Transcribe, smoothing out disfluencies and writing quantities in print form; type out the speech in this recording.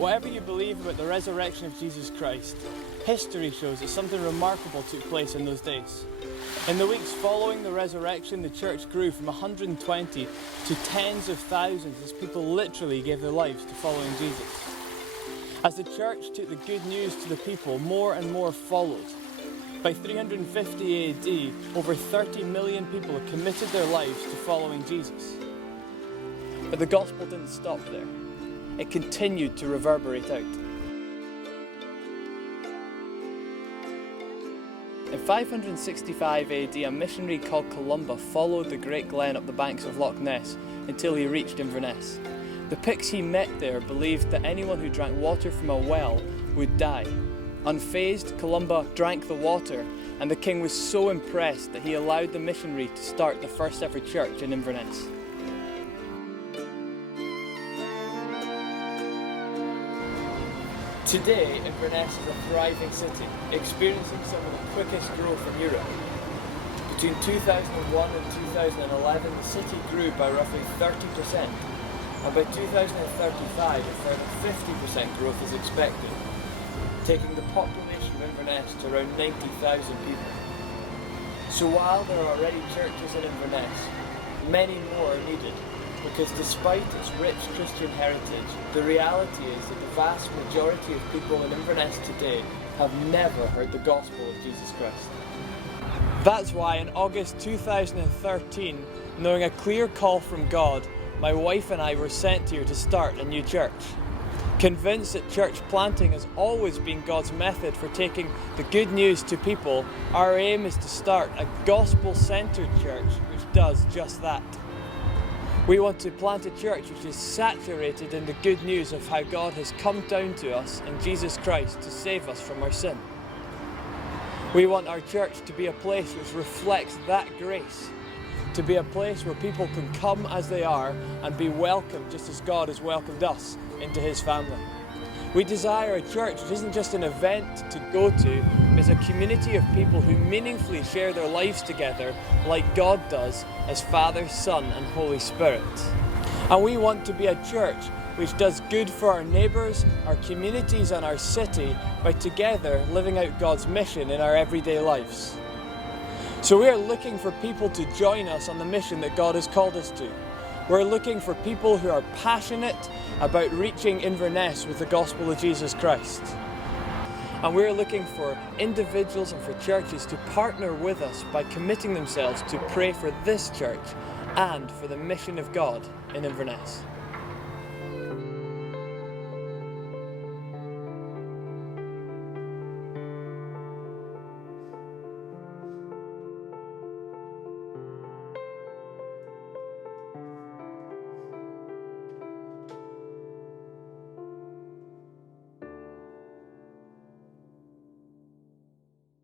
Whatever you believe about the resurrection of Jesus Christ, history shows that something remarkable took place in those days. In the weeks following the resurrection, the church grew from 120 to tens of thousands as people literally gave their lives to following Jesus. As the church took the good news to the people, more and more followed. By 350 AD, over 30 million people had committed their lives to following Jesus. But the gospel didn't stop there. It continued to reverberate out. In 565 AD, a missionary called Columba followed the Great Glen up the banks of Loch Ness until he reached Inverness. The Picts he met there believed that anyone who drank water from a well would die. Unfazed, Columba drank the water, and the king was so impressed that he allowed the missionary to start the first ever church in Inverness. Today, Inverness is a thriving city, experiencing some of the quickest growth in Europe. Between 2001 and 2011, the city grew by roughly 30%, and by 2035, a further 50% growth is expected, taking the population of Inverness to around 90,000 people. So while there are already churches in Inverness, many more are needed, because despite its rich Christian heritage, the reality is that the vast majority of people in Inverness today have never heard the gospel of Jesus Christ. That's why in August 2013, knowing a clear call from God, my wife and I were sent here to start a new church. Convinced that church planting has always been God's method for taking the good news to people, our aim is to start a gospel-centered church which does just that. We want to plant a church which is saturated in the good news of how God has come down to us in Jesus Christ to save us from our sin. We want our church to be a place which reflects that grace, to be a place where people can come as they are and be welcomed just as God has welcomed us into His family. We desire a church which isn't just an event to go to, but is a community of people who meaningfully share their lives together like God does as Father, Son and Holy Spirit. And we want to be a church which does good for our neighbours, our communities and our city by together living out God's mission in our everyday lives. So we are looking for people to join us on the mission that God has called us to. We're looking for people who are passionate about reaching Inverness with the gospel of Jesus Christ. And we're looking for individuals and for churches to partner with us by committing themselves to pray for this church and for the mission of God in Inverness.